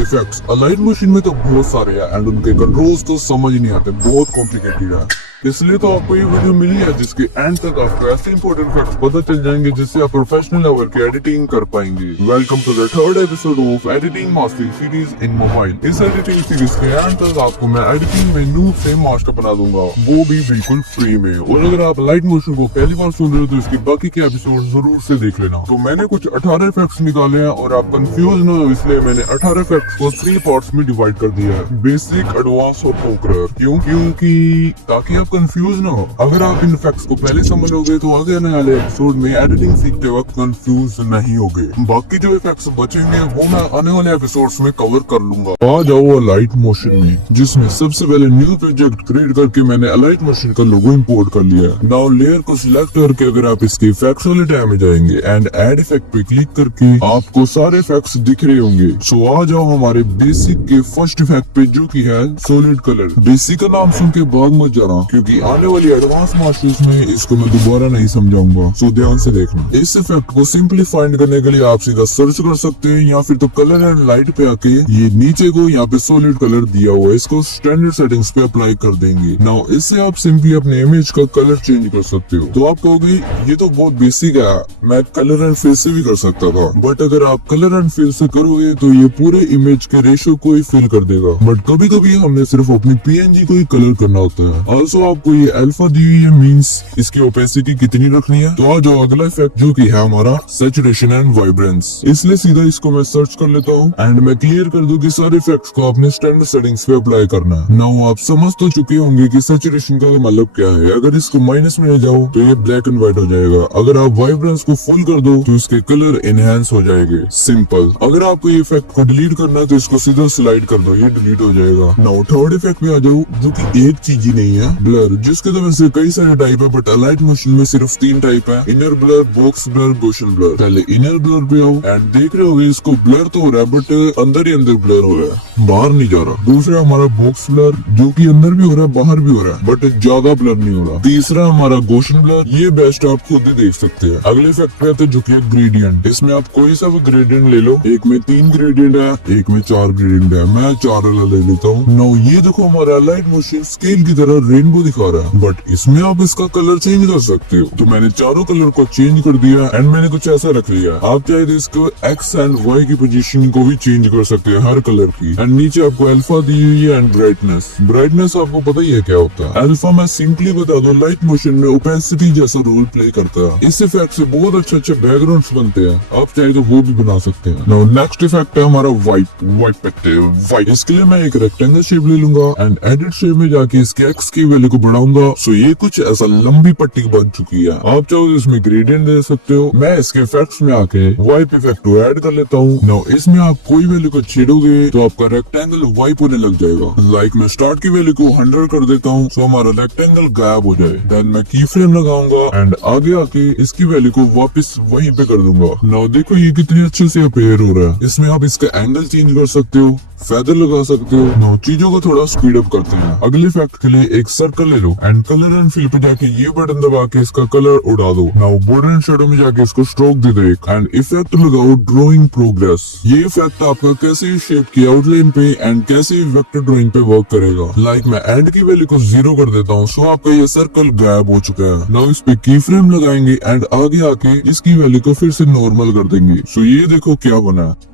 Effects light machine में तो बहुत सारे हैं एंड उनके कंट्रोल्स तो समझ नहीं आते, बहुत कॉम्प्लिकेटेड है। इसलिए तो आपको ये वीडियो मिली है जिसके एंड तक आपको ऐसे इंपॉर्टेंट फैक्ट्स पता चल जाएंगे जिससे आप प्रोफेशनल लेवल की एडिटिंग कर पाएंगे। Welcome to the third episode of editing mastery series in mobile. इस एडिटिंग सीरीज के एंड तक आपको मैं एडिटिंग में नूब से मास्टर बना दूंगा, वो भी बिल्कुल फ्री में। और अगर आप लाइट मोशन को पहली बार सुन रहे हो तो इसकी बाकी के एपिसोड जरूर से देख लेना। तो मैंने कुछ 18 इफेक्ट्स निकाले हैं और आप कंफ्यूज ना हो इसलिए मैंने 18 इफेक्ट्स को 3 पार्ट्स में डिवाइड कर दिया है, बेसिक, एडवांस और कॉन्करर। क्योंकि ताकि आप कंफ्यूज ना हो। अगर आप इन फैक्ट्स को पहले समझ लोगे तो आगे आने वाले एपिसोड में एडिटिंग सीखते वक्त कंफ्यूज नहीं होगे। बाकी जो इफेक्ट्स बचेंगे वो मैं आने वाले एपिसोड्स में कवर कर लूंगा। आ जाओ लाइट मोशन में, जिसमें सबसे पहले न्यू प्रोजेक्ट क्रिएट करके मैंने लाइट मोशन का लोगो इंपोर्ट कर लिया। नाउ लेयर को सिलेक्ट करके अगर आप इसके इफेक्ट्स वाले टैब में जाएंगे एंड ऐड इफेक्ट पे क्लिक करके आपको सारे इफेक्ट्स दिख रहे होंगे। सो आ जाओ हमारे बेसिक के फर्स्ट इफेक्ट पे जो की है सॉलिड कलर। बेसिक का नाम सुन के बाद मत जाना क्योंकि आने वाली एडवांस मास्टर्स में इसको मैं दोबारा नहीं समझाऊंगा, सो ध्यान से देखना। इस इफेक्ट को सिंपली फाइंड करने के लिए आप सीधा सर्च कर सकते हैं या फिर तो कलर एंड लाइट पे आके ये नीचे को यहाँ पे सॉलिड कलर दिया हुआ है, इसको स्टैंडर्ड सेटिंग्स पे अप्लाई कर देंगे। नाउ इससे आप सिंपली अपने इमेज का कलर चेंज कर सकते हो। तो आप कहोगे ये तो बहुत बेसिक है, मैं कलर एंड फेस से भी कर सकता था। बट अगर आप कलर एंड फेस से करोगे तो ये पूरे इमेज के रेशियो को ही फिल कर देगा। बट कभी कभी हमने सिर्फ अपनी पीएनजी को ही कलर करना होता है। ऑल्सो आपको ये अल्फा दी हुई है, मीन्स इसकी ओपेसिटी कितनी रखनी है। तो आ जाओ अगला इफेक्ट जो की है हमारा सैचुरेशन एंड वाइब्रेंस। इसलिए सीधा इसको मैं सर्च कर लेता हूँ एंड मैं क्लियर कर दूं कि सारे इफेक्ट्स को अपने स्टैंडर्ड सेटिंग्स पे अप्लाई करना है। नाउ आप समझ तो चुके होंगे कि सैचुरेशन का मतलब क्या है। अगर इसको माइनस में ले जाओ तो ये ब्लैक एंड व्हाइट हो जाएगा। अगर आप वाइब्रेंस को फुल कर दो तो इसके कलर एनहांस हो जाएंगे। सिंपल। अगर आपको ये इफेक्ट को डिलीट करना है तो इसको सीधा स्लाइड कर दो, ये डिलीट हो जाएगा। नाउ थर्ड इफेक्ट में आ जाओ जो की एक चीज ही नहीं है, ब्लर, जिसके तो वैसे कई सारे टाइप है बट लाइट मोशन में सिर्फ 3 टाइप है, inner blur, box blur, Gaussian blur. पहले इनर ब्लर पे आओ एंड देख रहे होगे इसको ब्लर तो हो रहा है बट अंदर ही अंदर ब्लर हो रहा है, बाहर नहीं जा रहा। दूसरा हमारा बॉक्स ब्लर जो कि अंदर भी हो रहा है बाहर भी हो रहा है बट ज्यादा ब्लर नहीं हो रहा। तीसरा हमारा गॉसियन ब्लर, ये बेस्ट आप खुद ही देख सकते हैं। अगले इफेक्ट पे आते जो कि है ग्रेडियंट। इसमें आप कोई सा भी ग्रेडियंट ले लो, एक में 3 ग्रेडियंट है, एक में 4 ग्रेडियंट है, मैं 4 वाला ले लेता हूँ। नो ये देखो हमारा लाइट मोशन स्केल की तरह रेनबो दिखा रहा है बट इसमें आप इसका कलर चेंज कर सकते हो। तो मैंने चारों कलर को चेंज कर दिया एंड मैंने कुछ ऐसा रख लिया। आप चाहे तो इसको एक्स एंड वाई की पोजीशन को भी चेंज कर सकते हैं हर कलर की। एंड नीचे आपको अल्फा दी हुई है एंड ब्राइटनेस। ब्राइटनेस आपको पता ही है क्या होता है। अल्फा मैं सिंपली बता दूं लाइट मोशन में ओपेसिटी जैसा रोल प्ले करता है। इस इफेक्ट से बहुत अच्छे बैकग्राउंड्स बनते हैं, आप चाहे तो वो भी बना सकते हैं। नाउ नेक्स्ट इफेक्ट है हमारा वाइट। इसके लिए मैं एक रेक्टेंगल शेप ले लूंगा एंड एडिट शेप में जाके इसके एक्स की वैल्यू को बढ़ाऊंगा। सो ये कुछ ऐसा लंबी पट्टी बन चुकी है। आप चाहो तो इसमें ग्रेडियंट दे सकते हो। मैं इसके इफेक्ट्स में आके वाइप इफेक्ट को ऐड कर लेता हूँ। नाउ इसमें आप कोई वैल्यू को छेड़ोगे तो आपका रेक्टेंगल वाइप होने लग जाएगा। लाइक मैं स्टार्ट की वैल्यू को 100 कर देता हूँ सो हमारा रेक्टेंगल गायब हो जाए। देन मैं की फ्रेम लगाऊंगा एंड आगे आके इसकी वैल्यू को वापस वहीं पे कर दूंगा। नाउ देखो ये कितनी अच्छे से अपेयर हो रहा है। इसमें आप इसका एंगल चेंज कर सकते हो, फेदर लगा सकते हो। नाउ चीजों को थोड़ा स्पीड अप करते हैं। अगले इफेक्ट के लिए एक सर्कल ले लो एंड कलर एंड फिल पे जाके ये बटन दबा के इसका कलर उड़ा दो। नाउ बॉर्डर एंड शेडो में जाके इसको स्ट्रोक दे दो एक एंड इफेक्ट लगाओ ड्राइंग प्रोग्रेस। ये इफेक्ट आपका कैसे शेप की आउटलाइन पे एंड कैसे वेक्टर ड्राइंग पे वर्क करेगा। लाइक मैं एंड की वैल्यू को 0 कर देता हूँ सो आपका ये सर्कल गायब हो चुका है। नाउ इस पे की फ्रेम लगाएंगे एंड आगे आके इसकी वैल्यू को फिर से नॉर्मल कर देंगे। सो ये देखो क्या बना है।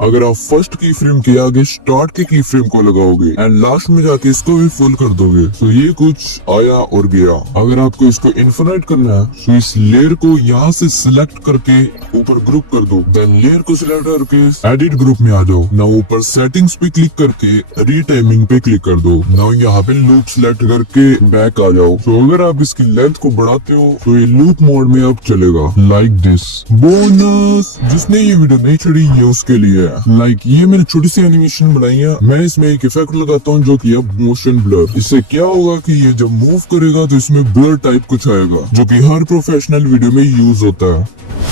अगर आप फर्स्ट की फ्रेम के आगे स्टार्ट के की फ्रेम को लगाओगे एंड लास्ट में जाके इसको भी फुल कर दोगे तो ये कुछ आया और गया। अगर आपको इसको इन्फिनाइट करना है तो इस लेयर को यहाँ से सिलेक्ट करके ऊपर ग्रुप कर दो। देन लेयर को सिलेक्ट करके एडिट ग्रुप में आ जाओ। नाउ ऊपर सेटिंग्स पे क्लिक करके रीटाइमिंग पे क्लिक कर दो। नाउ यहाँ पे लूप सिलेक्ट करके बैक आ जाओ। तो अगर आप इसकी लेंथ को बढ़ाते हो तो ये लूप मोड में अब चलेगा लाइक दिस। बोनस, जिसने ये वीडियो नहीं छोड़ी ये उसके लिए। लाइक ये मैंने छोटी सी एनिमेशन बनाई है। मैं इसमें एक इफेक्ट लगाता हूँ जो कि है मोशन ब्लर। इससे क्या होगा कि ये जब मूव करेगा तो इसमें ब्लर टाइप कुछ आएगा जो कि हर प्रोफेशनल वीडियो में यूज होता है।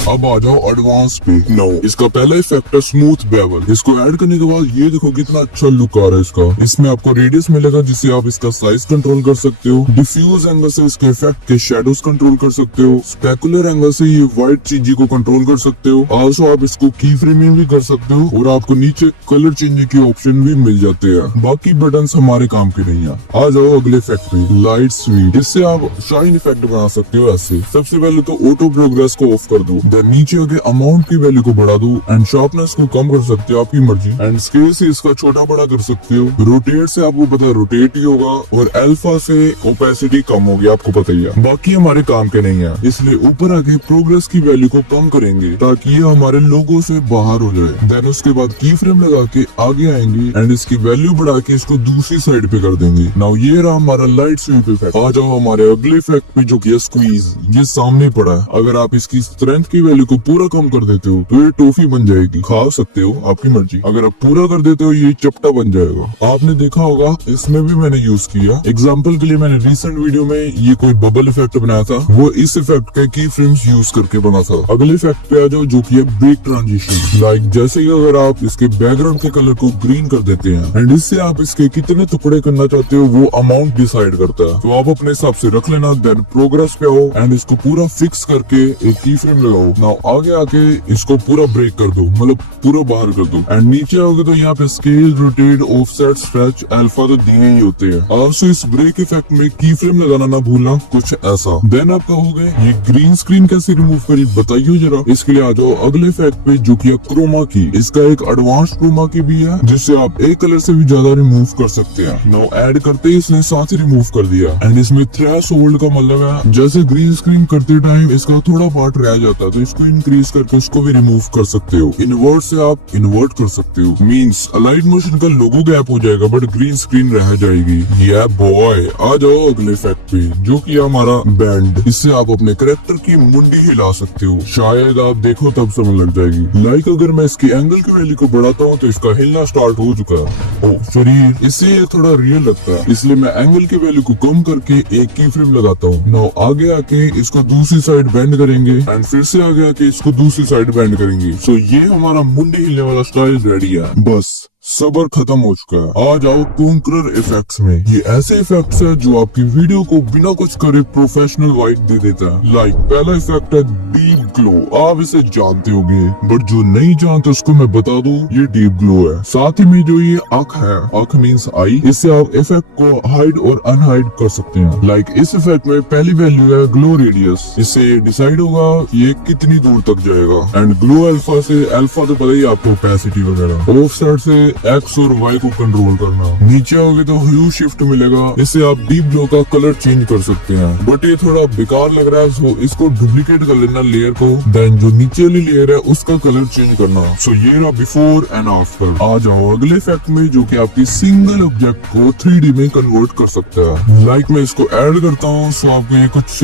अब आ जाओ एडवांस पे। नो इसका पहला इफेक्ट है स्मूथ बेवल। इसको ऐड करने के बाद ये देखो कितना अच्छा लुक आ रहा है इसका। इसमें आपको रेडियस मिलेगा जिससे आप इसका साइज कंट्रोल कर सकते हो। डिफ्यूज एंगल से इसके इफेक्ट के शेडोज कंट्रोल कर सकते हो। स्पेकुलर एंगल से ये व्हाइट चीज को कंट्रोल कर सकते हो। आल्सो आप इसको की फ्रेमिंग भी कर सकते हो हो और आपको नीचे कलर चेंज के ऑप्शन भी मिल जाते हैं। बाकी बटन हमारे काम के नहीं है। आ जाओ अगले इफेक्ट पे, लाइट स्वीट। इससे आप शाइन इफेक्ट बना सकते हो। ऐसे सबसे पहले तो ऑटो प्रोग्रेस को ऑफ कर दो, देन नीचे आगे अमाउंट की वैल्यू को बढ़ा दो एंड शार्पनेस को कम कर सकते हो, आपकी मर्जी। एंड स्केल से इसका छोटा बड़ा कर सकते हो। रोटेट से आपको पता है रोटेट ही होगा, और अल्फा से ओपेसिटी कम होगी, आपको पता ही है। बाकी हमारे काम के नहीं है, इसलिए ऊपर आगे प्रोग्रेस की वैल्यू को कम करेंगे ताकि ये हमारे लोगो से बाहर हो जाए। देन उसके बाद की फ्रेम लगा के आगे आएंगे एंड इसकी वैल्यू बढ़ा के इसको दूसरी साइड पे कर देंगे। नाउ ये रहा हमारा लाइट स्वीप इफेक्ट। आ जाओ हमारे अगले इफेक्ट पे जो कि स्क्वीज। ये सामने पड़ा है, अगर आप इसकी स्ट्रेंथ की वैल्यू को पूरा कम कर देते हो तो ये टॉफी बन जाएगी, खा सकते हो, आपकी मर्जी। अगर आप पूरा कर देते हो ये चपटा बन जाएगा। आपने देखा होगा इसमें भी मैंने यूज किया। एग्जाम्पल के लिए मैंने रिसेंट वीडियो में ये कोई बबल इफेक्ट बनाया था, वो इस इफेक्ट के की फ्रेम्स यूज करके बना था। अगले इफेक्ट पे आ जाओ जो कि है ब्रेक ट्रांजिशन। लाइक जैसे कि अगर आप इसके बैकग्राउंड के कलर को ग्रीन कर देते हैं एंड इससे आप इसके कितने टुकड़े करना चाहते हो वो अमाउंट डिसाइड करता है, तो आप अपने हिसाब से रख लेना। देन प्रोग्रेस पे आओ एंड इसको पूरा फिक्स करके एक की फ्रेम लगाओ। नाउ आगे आके इसको पूरा ब्रेक कर दो, मतलब पूरा बाहर कर दो। एंड नीचे आओगे तो यहाँ पे scale, rotate, offset, stretch, alpha तो दिए ही होते हैं। also इस ब्रेक इफेक्ट में की फ्रेम लगाना ना भूलना, कुछ ऐसा। देन आप कहोगे ये ग्रीन स्क्रीन कैसे रिमूव करी, बताइए जरा। इसके लिए आ जाओ अगले इफेक्ट पे जो कि है क्रोमा की। इसका एक एडवांस क्रोमा की भी है जिससे आप एक कलर से भी ज्यादा रिमूव कर सकते हैं। नाउ ऐड करते ही इसने साथ ही रिमूव कर दिया। एंड इसमें थ्रेशोल्ड का मतलब है जैसे ग्रीन स्क्रीन करते टाइम इसका थोड़ा पार्ट रह जाता है तो इसको इंक्रीज करके उसको भी रिमूव कर सकते हो। इन्वर्ट से आप इन्वर्ट कर सकते हो, मींस अलाइट मोशन का लोगो गैप हो जाएगा बट ग्रीन स्क्रीन रह जाएगी। या बॉय। आ जाओ अगले इफेक्ट पे जो कि हमारा बैंड। इससे आप अपने कैरेक्टर की मुंडी हिला सकते हो, शायद आप देखो तब समझ लग जाएगी। लाइक अगर मैं इसकी एंगल की वैल्यू को बढ़ाता हूँ तो इसका हिलना स्टार्ट हो चुका है। ओ शरीर, इससे ये थोड़ा रियल लगता है, इसलिए मैं एंगल की वैल्यू को कम करके एक की फ्रेम लगाता हूँ। नाउ आगे आके इसको दूसरी साइड बेंड करेंगे एंड फिर से आगे आके इसको दूसरी साइड बेंड करेंगे। सो ये हमारा मुंडी हिलने वाला स्टाइल रेडी है। बस सबर खत्म हो चुका है। आ जाओ कॉन्करर इफेक्ट्स में। ये ऐसे इफेक्ट्स है जो आपकी वीडियो को बिना कुछ करे प्रोफेशनल वाइब दे देता है। लाइक पहला इफेक्ट है डीप ग्लो। आप इसे जानते होंगे बट जो नहीं जानते उसको मैं बता दूं, ये डीप ग्लो है। साथ ही में जो ये आंख है, आंख मींस आई, इससे आप इफेक्ट को हाइड और अनहाइड कर सकते हैं। लाइक इस इफेक्ट में पहली वैल्यू है ग्लो रेडियस। इससे डिसाइड होगा ये कितनी दूर तक जाएगा। एंड ग्लो अल्फा से, अल्फा तो पता ही आपको ओपेसिटी वगैरह। ऑफसेट से एक्स और वाई को कंट्रोल करना। नीचे आओगे तो ह्यू शिफ्ट मिलेगा, इससे आप डीप ग्लो का कलर चेंज कर सकते हैं। बट ये थोड़ा बेकार लग रहा है, सो इसको डुप्लीकेट कर लेना लेयर को। देन जो नीचे वाली लेयर है उसका कलर चेंज करना। सो ये रहा बिफोर एंड आफ्टर। आ जाओ अगले इफेक्ट में जो कि आपकी सिंगल ऑब्जेक्ट को 3D में कन्वर्ट कर सकता है। लाइक मैं इसको ऐड करता हूँ, सो आपको ये कुछ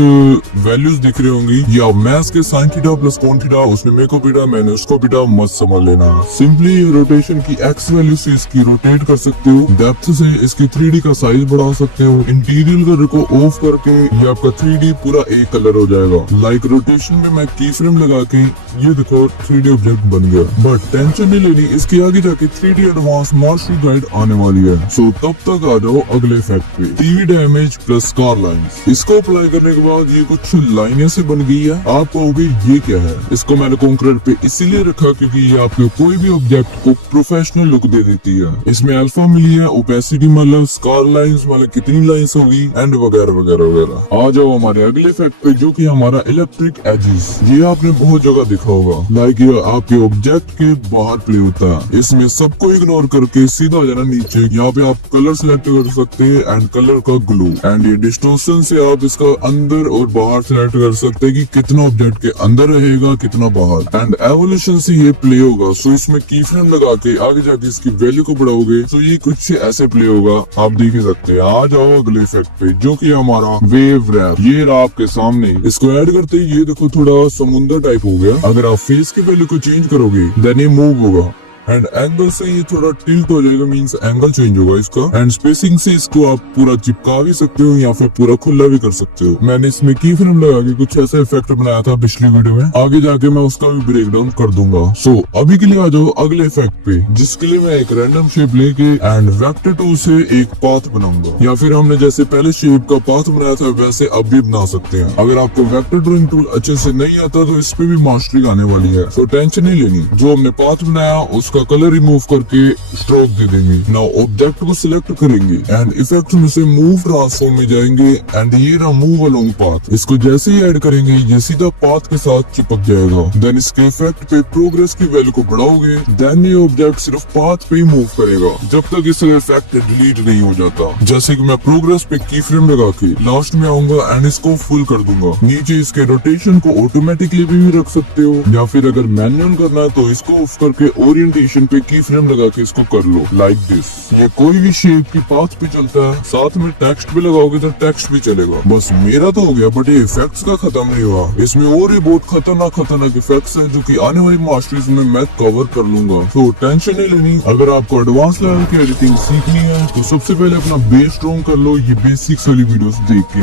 वैल्यूज दिख रही होंगी। ये आप मैथ्स के sine theta plus cos theta, उसने मेरे को पीटा, मैंने उसको पीटा, मत समझ लेना। सिंपली रोटेशन की एक्स वैल्यू से इसकी रोटेट कर सकते हो। डेप्थ से इसकी 3D का साइज बढ़ा सकते हो। इंटीरियर कलर को ऑफ करके ये आपका 3D पूरा एक कलर हो जाएगा। लाइक रोटेशन में मैं की फ्रेम लगा के ये देखो 3D ऑब्जेक्ट बन गया। बट टेंशन नहीं लेनी, इसके आगे जाके 3D एडवांस मास्टर गाइड आने वाली है। सो तब तक आ जाओ अगले इफेक्ट पे, TV damage plus scar lines. इसको अप्लाई करने के बाद ये कुछ लाइनें से बन गई है। आप कहोगे ये क्या है? इसको मैंने कॉन्करर पे इसीलिए रखा क्योंकि ये आपके कोई भी ऑब्जेक्ट को प्रोफेशनल लुक दे देती है। इसमें अल्फा मिली है, ओपेसिटी मतलब स्कार लाइंस मतलब कितनी लाइंस होगी एंड वगैरह वगैरह वगैरह। आ जाओ हमारे अगले इफेक्ट पे जो कि हमारा इलेक्ट्रिक एजेस। ये आपने बहुत जगह देखा होगा। लाइक ये आपके ऑब्जेक्ट के बाहर प्ले होता है। इसमें सबको इग्नोर करके सीधा जाना नीचे। यहाँ पे आप कलर सिलेक्ट कर सकते हैं एंड कलर का ग्लो। एंड ये डिस्टोर्शन से आप इसका अंदर और बाहर सिलेक्ट कर सकते हैं कि कितना ऑब्जेक्ट के अंदर रहेगा कितना बाहर। एंड एवोल्यूशन से ये प्ले होगा। सो इसमें की फ्रेम लगा के आगे जाके इसकी वैल्यू को बढ़ाओगे तो ये कुछ ऐसे प्ले होगा, आप देख ही सकते हैं। आ जाओ अगले इफेक्ट पे जो कि हमारा वेव रैप। ये रहा आपके सामने। इसको ऐड करते ही ये देखो थोड़ा समुद्र टाइप हो गया। अगर आप फेस की वैल्यू को चेंज करोगे देन ये मूव होगा। एंड एंगल से ये थोड़ा टिल्ट हो जाएगा, मींस एंगल चेंज होगा इसका। एंड स्पेसिंग से इसको आप पूरा चिपका भी सकते हो या फिर पूरा खुला भी कर सकते हो। मैंने इसमें की फ्रेम लगा के कुछ ऐसा इफेक्ट बनाया था पिछली वीडियो में, आगे जाके मैं उसका भी ब्रेक डाउन कर दूंगा। सो अभी के लिए आ जाओ अगले इफेक्ट पे, जिसके लिए मैं एक रैंडम शेप लेके एंड वेक्टर टूल से एक पाथ बनाऊंगा, या फिर हमने जैसे पहले शेप का पाथ बनाया था वैसे अब भी बना सकते हैं। अगर आपको वेक्टर ड्राइंग टूल अच्छे से नहीं आता तो इस पे भी मास्टरी आने वाली है, तो टेंशन नहीं लेनी। जो हमने पाथ बनाया उसको उसका कलर रिमूव करके स्ट्रोक दे देंगे। नाउ ऑब्जेक्ट को सिलेक्ट करेंगे एंड इफेक्ट में से मूव ट्रांसफॉर्म में जाएंगे एंड ये रहा मूव अलोंग पाथ। इसको जैसे ही ऐड करेंगे ये सीधा पाथ के साथ चिपक जाएगा। देन इसके इफेक्ट पे प्रोग्रेस की वैल्यू को बढ़ाओगे, देन ये ऑब्जेक्ट सिर्फ पाथ पे ही मूव करेगा जब तक इसका इफेक्ट डिलीट नहीं हो जाता। जैसे कि मैं प्रोग्रेस पे की फ्रेम लगा के लास्ट में आऊंगा एंड इसको फुल कर दूंगा। नीचे इसके रोटेशन को ऑटोमेटिकली भी रख सकते हो या फिर अगर मैनुअल करना है तो इसको ऑफ करके ओरिएंटेशन पे की फ्रेम लगा के इसको कर लो लाइक दिस। ये कोई भी शेप की पाथ पे चलता है, साथ में टेक्स्ट भी लगाओगे तो टेक्स्ट भी चलेगा। बस मेरा तो हो गया, बट ये इफेक्ट्स का खत्म नहीं हुआ। इसमें और ही बहुत खतरनाक इफेक्ट्स हैं जो कि आने वाली मास्टरीज में मैं कवर कर लूंगा, तो टेंशन नहीं लेनी। अगर आपको एडवांस लेवल की एडिटिंग सीखनी है तो सबसे पहले अपना बेस स्ट्रॉन्ग कर लो ये बेसिक्स वाली वीडियोस देख के।